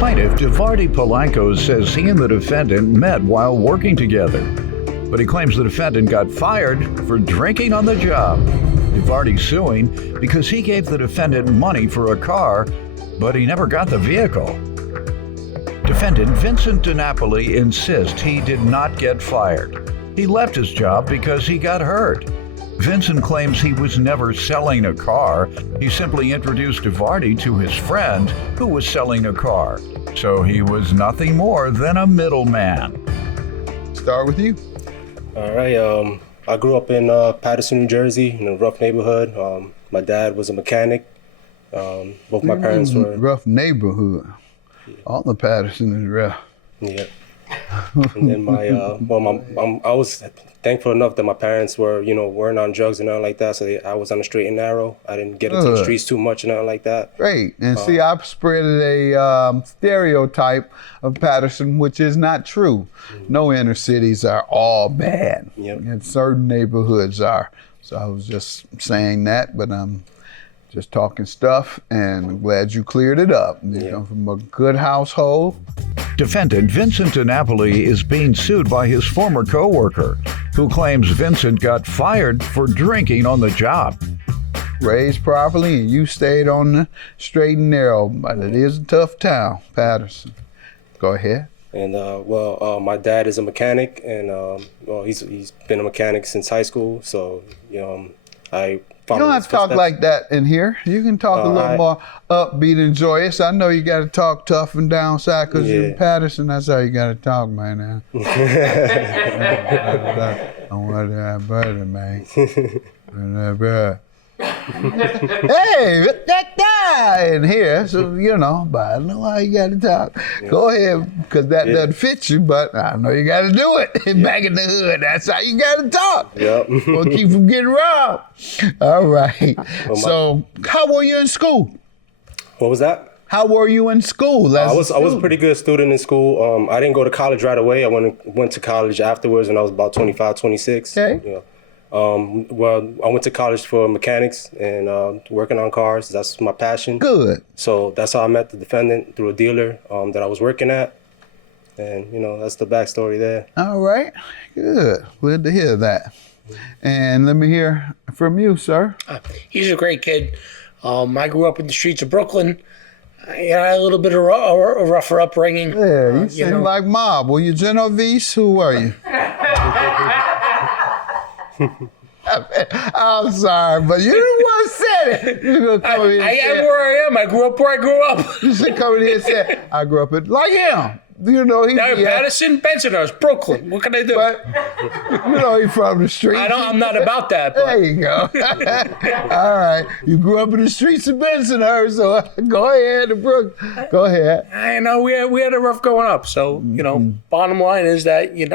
Plaintiff Devarty Polanco says he and the defendant met while working together, but he claims the defendant got fired for drinking on the job. Devarty's suing because he gave the defendant money for a car, but he never got the vehicle. Defendant Vincent DiNapoli insists he did not get fired. He left his job because he got hurt. Vincent claims he was never selling a car. He simply introduced Devarty to his friend who was selling a car. So he was nothing more than a middleman. Start with you. All right. I grew up in Paterson, New Jersey, in a rough neighborhood. My dad was a mechanic. Both my parents were... Rough neighborhood. All the Paterson is rough. Yeah. And then I was thankful enough that my parents were, weren't on drugs and nothing like that. So I was on the straight and narrow. I didn't get into the streets too much and nothing like that. Great. And see, I've spread a stereotype of Paterson, which is not true. No inner cities are all bad. Yep. And certain neighborhoods are. So I was just saying that, but I'm just talking stuff, and I'm glad you cleared it up. You come from a good household. Defendant Vincent DiNapoli is being sued by his former co-worker, who claims Vincent got fired for drinking on the job. Raised properly, and you stayed on the straight and narrow, but it is a tough town, Paterson. Go ahead. And my dad is a mechanic, and he's been a mechanic since high school. So you don't have to talk like that in here. You can talk a little more upbeat and joyous. I know you got to talk tough and downside because you're in Paterson. That's how you got to talk, man. Don't worry about brother, man. Hey, that in here, so but I know how you got to talk. Go ahead, because that doesn't fit you, but I know you got to do it. Back in the hood, that's how you got to talk. Yep. We'll keep from getting robbed. All right. So, how were you in school? What was that? How were you in school? I was a pretty good student in school. I didn't go to college right away. I went to college afterwards when I was about 25, 26. Okay. I went to college for mechanics and working on cars. That's my passion. Good. So that's how I met the defendant, through a dealer that I was working at. And, that's the backstory there. All right. Good. Glad to hear that. And let me hear from you, sir. He's a great kid. I grew up in the streets of Brooklyn. I had a little bit of a rougher upbringing. Yeah, you seem like mob. Were you Genovese? Who were you? I'm sorry, but you the one said it. You come in I am where I am. I grew up where I grew up. You should come in here and say, I grew up like him. He's Paterson, Bensonhurst, Brooklyn. What can I do? But he's from the streets. I'm not about that. But. There you go. All right, you grew up in the streets of Bensonhurst, so go ahead, Brooke. Go ahead. I know we had a rough going up. So bottom line is that school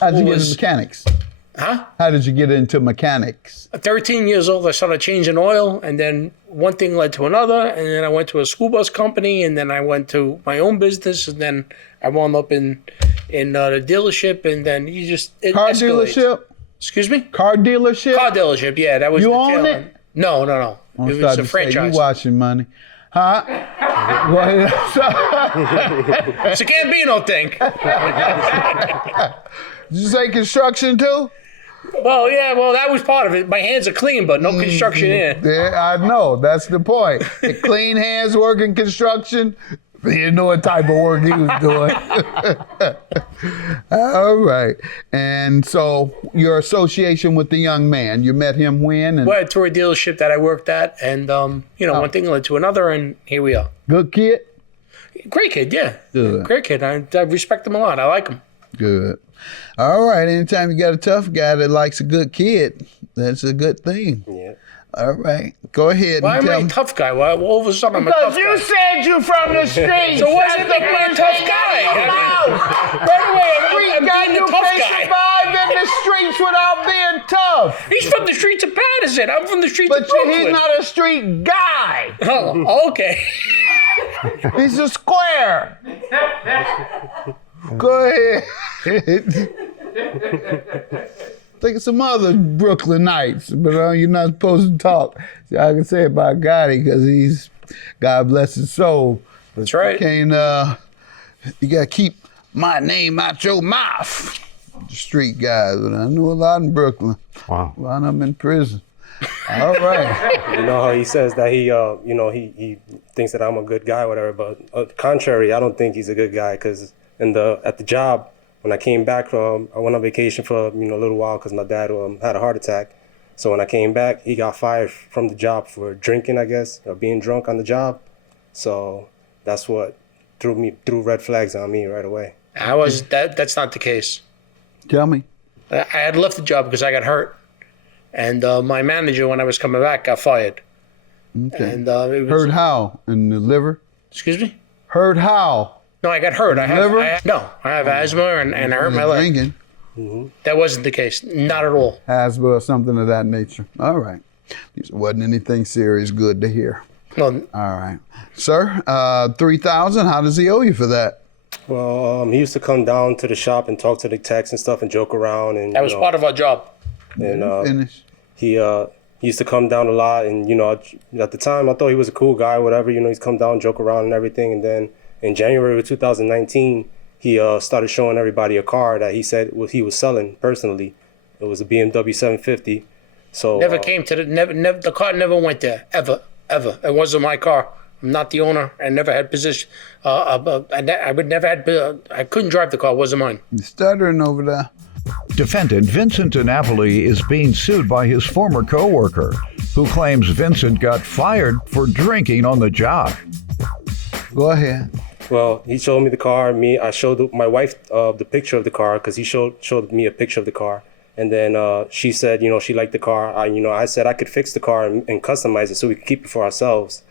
How'd you get was into mechanics? Huh? How did you get into mechanics? At 13 years old, I started changing oil, and then one thing led to another, and then I went to a school bus company, and then I went to my own business, and then I wound up in the dealership, and then Car escalates. dealership? Excuse me? Car dealership? Car delership, yeah. That was You the own tail it? end. No. It was a franchise. You watching money. Huh? It's a Gambino thing. Did you say construction too? Well, yeah, that was part of it. My hands are clean, but no construction in. Yeah, I know. That's the point. The clean hands working construction. You didn't know what type of work he was doing. All right. And so your association with the young man, you met him when? Well, through a dealership that I worked at, and one thing led to another, and here we are. Good kid? Great kid, yeah. Good. Great kid. I respect him a lot. I like him. Good. All right. Anytime you got a tough guy that likes a good kid, that's a good thing. Yeah. All right. Go ahead. Why and am I tell a tough guy? Why all of a sudden I'm a tough guy? Because you said you from the streets. So why does it make me a tough guy? By the way, I'm being you a tough can guy. survive in the streets without being tough. He's from the streets of Paterson. I'm from the streets of Brooklyn. But he's not a street guy. Oh, okay. He's a square. Go ahead. Think of some other Brooklynites, but you're not supposed to talk. See, I can say about Gotti because God bless his soul, That's right. You gotta keep my name out your mouth. The street guys, but I know a lot in Brooklyn. Wow. A lot of them in prison. All right. You know how he says that he thinks that I'm a good guy, whatever. But contrary, I don't think he's a good guy because at the job when I came back from, I went on vacation for a little while because my dad had a heart attack. So when I came back, he got fired from the job for drinking, I guess, or being drunk on the job. So that's what threw red flags on me right away. That's not the case. Tell me. I had left the job because I got hurt, and my manager, when I was coming back, got fired. Okay. And it was, Hurt how? In the liver? excuse me? Hurt how? No, I got hurt. I Liver? have asthma and I hurt my leg. Drinking. That wasn't the case. Not at all. Asthma or something of that nature. All right. It wasn't anything serious. Good to hear. Well, All right. Sir, $3,000, how does he owe you for that? Well, he used to come down to the shop and talk to the techs and stuff and joke around. And that was part of our job. And Finish. he used to come down a lot. And, at the time, I thought he was a cool guy, whatever. He's come down, joke around and everything. And then in January of 2019, he started showing everybody a car that he said he was selling personally. It was a BMW 750. So Never came to the car never went there, ever. It wasn't my car. I'm not the owner. I never had position. I couldn't drive the car. It wasn't mine. You're stuttering over there. Defendant Vincent Napoli is being sued by his former co-worker, who claims Vincent got fired for drinking on the job. Go ahead. Well, he showed me the car. I showed my wife the picture of the car because he showed me a picture of the car. And then she said, she liked the car. I said I could fix the car and customize it so we could keep it for ourselves.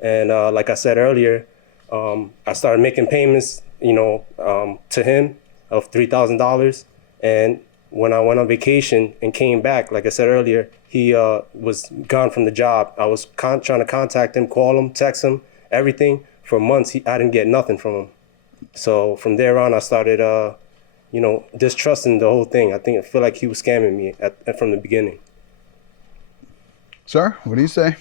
And like I said earlier, I started making payments, to him of $3,000. And when I went on vacation and came back, like I said earlier, he was gone from the job. I was trying to contact him, call him, text him, everything. For months, I didn't get nothing from him. So from there on, I started, distrusting the whole thing. I feel like he was scamming me from the beginning. Sir, what do you say?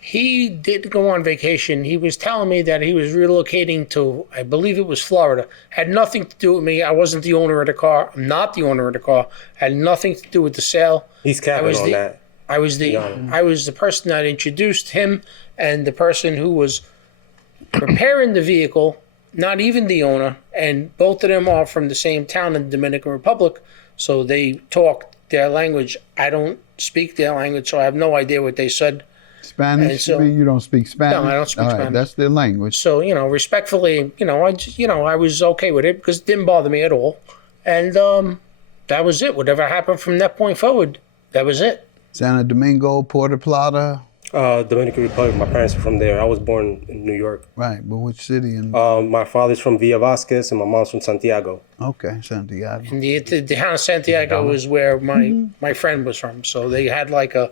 He did go on vacation. He was telling me that he was relocating to, I believe it was Florida. Had nothing to do with me. I wasn't the owner of the car. I'm not the owner of the car. Had nothing to do with the sale. He's capping on that. I was the person that introduced him and the person who was repairing the vehicle, not even the owner, and both of them are from the same town in the Dominican Republic, so they talk their language. I don't speak their language, so I have no idea what they said. Spanish? So, you don't speak Spanish? No, I don't speak All right, Spanish. That's their language. So, respectfully, I was okay with it because it didn't bother me at all. And that was it. Whatever happened from that point forward, that was it. Santo Domingo, Puerto Plata? Dominican Republic. My parents are from there. I was born in New York. Right, but which city? My father's from Villa Vasquez and my mom's from Santiago. Okay, Santiago. And the town of Santiago was where my friend was from. So they had like a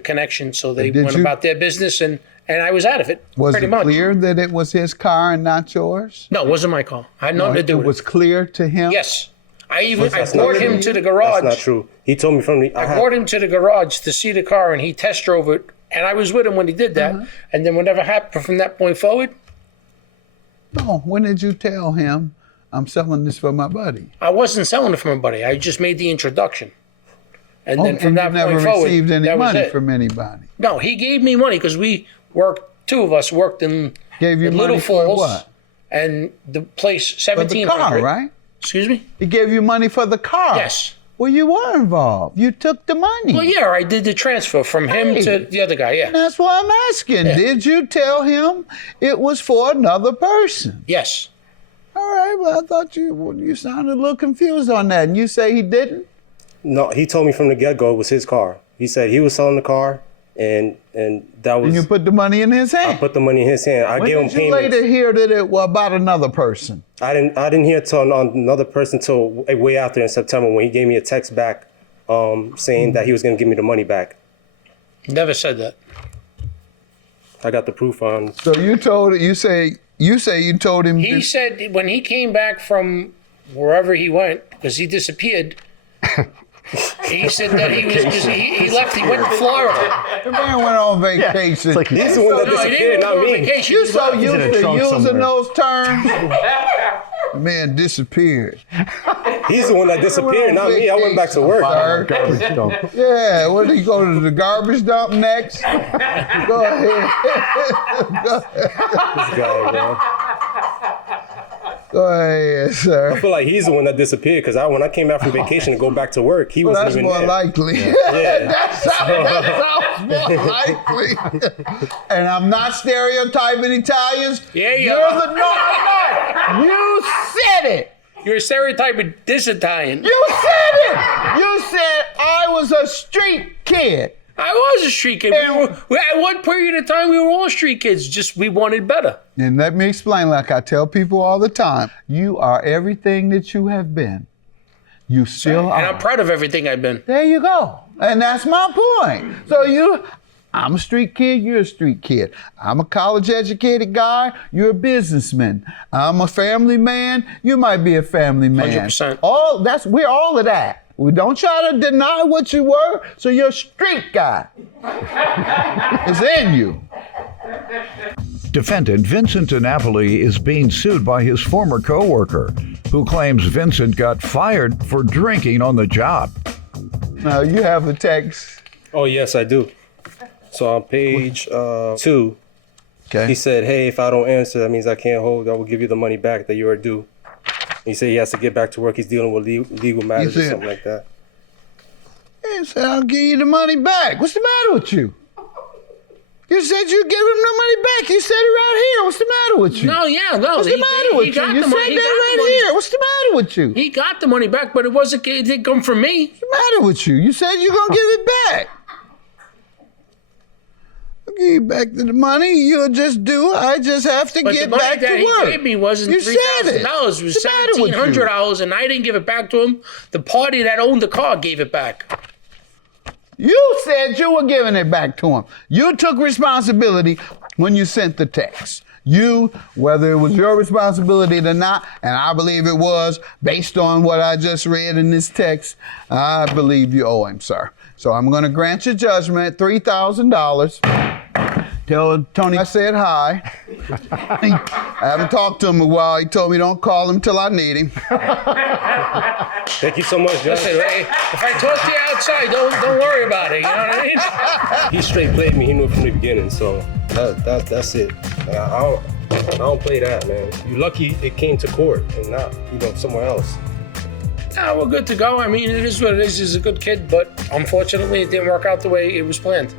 connection. So they went about their business and I was out of it. Was pretty it much. clear that it was his car and not yours? No, it wasn't my car. I had nothing to do It with was clear to him? Yes. I That's brought not him true. to the garage. That's not true. He told me from the. I brought him to the garage to see the car, and he test drove it. And I was with him when he did that. And then whatever happened from that point forward, No, when did you tell him, I'm selling this for my buddy? I wasn't selling it for my buddy. I just made the introduction. And then from and that you never point forward, received any that was money it. from anybody? No, he gave me money because we worked. Two of us worked in Gave you Little money for Falls, what? and the place For the 1700. car, right? Excuse me. He gave you money for the car? Yes. Well, you were involved. You took the money. Well, yeah, I did the transfer from him to the other guy. Yeah. That's why I'm asking. Yeah. Did you tell him it was for another person? Yes. All right, well, I thought you sounded a little confused on that. And you say he didn't? No, he told me from the get-go it was his car. He said he was selling the car, and that was. And you put the money in his hand? I put the money in his hand. I When gave him did you payments. later hear that it was about another person? I didn't hear it till another person till way after in September when he gave me a text back, saying that he was gonna give me the money back. Never said that. I got the proof on. So you say you told him. He said when he came back from wherever he went, because he disappeared, He said that he left. He went to Florida. The man went on vacation. It's like He's the one that No, he disappeared, didn't go not on me. vacation. You He so left. in used a to trunk using somewhere. those terms. The man disappeared. He's the one that disappeared, not me. I went back to work. Garbage dump. Yeah, what did he go to the garbage dump next? Go ahead. Go ahead. This guy, bro. Go ahead, I sir. feel like he's the one that disappeared because when I came back from vacation to go back to work, he Well, wasn't that's even more there. likely. Yeah. that sounds more likely. And I'm not stereotyping Italians. Yeah, you You're are. the no, I'm not. You said it. You're stereotyping this Italian. You said it. You said I was a street kid. I was a street kid. At one period of time, we were all street kids. Just we wanted better. And let me explain, like I tell people all the time, you are everything that you have been. You still are. And I'm proud of everything I've been. There you go. And that's my point. So I'm a street kid, you're a street kid. I'm a college educated guy, you're a businessman. I'm a family man, you might be a family man. 100%. We're all of that. We don't try to deny what you were, so you're a street guy. It's in you. Defendant Vincent DiNapoli is being sued by his former co-worker, who claims Vincent got fired for drinking on the job. Now you have a text. Oh, yes, I do. So on page 2, Okay. he said, hey, if I don't answer, that means I can't hold. I will give you the money back that you are due. He said he has to get back to work. He's dealing with legal matters or something like that. He said, I'll give you the money back. What's the matter with you? You said you'd give him the money back. You said it right here. What's the matter with you? No, yeah, no. What's the matter with you? You said that right here. What's the matter with you? He got the money back, but it didn't come from me. What's the matter with you? You said you're going to give it back. I'll give you back the money. You'll just do it. I just have to But get the money back that to he work. gave me wasn't You said $3,000. it. It was What's the matter with you? $1,700, and I didn't give it back to him. The party that owned the car gave it back. You said you were giving it back to him. You took responsibility when you sent the text. You, whether it was your responsibility or not, and I believe it was, based on what I just read in this text, I believe you owe him, sir. So I'm going to grant your judgment, $3,000. Tell Tony I said hi. I haven't talked to him in a while. He told me don't call him till I need him. Thank you so much, Judge. Listen, if I talk to you outside, don't worry about it. You know what I mean? He straight played me. He knew from the beginning, so that's it. I don't play that, man. You lucky it came to court and not, somewhere else. Nah, we're good to go. I mean, it is what it is. He's a good kid, but unfortunately, it didn't work out the way it was planned.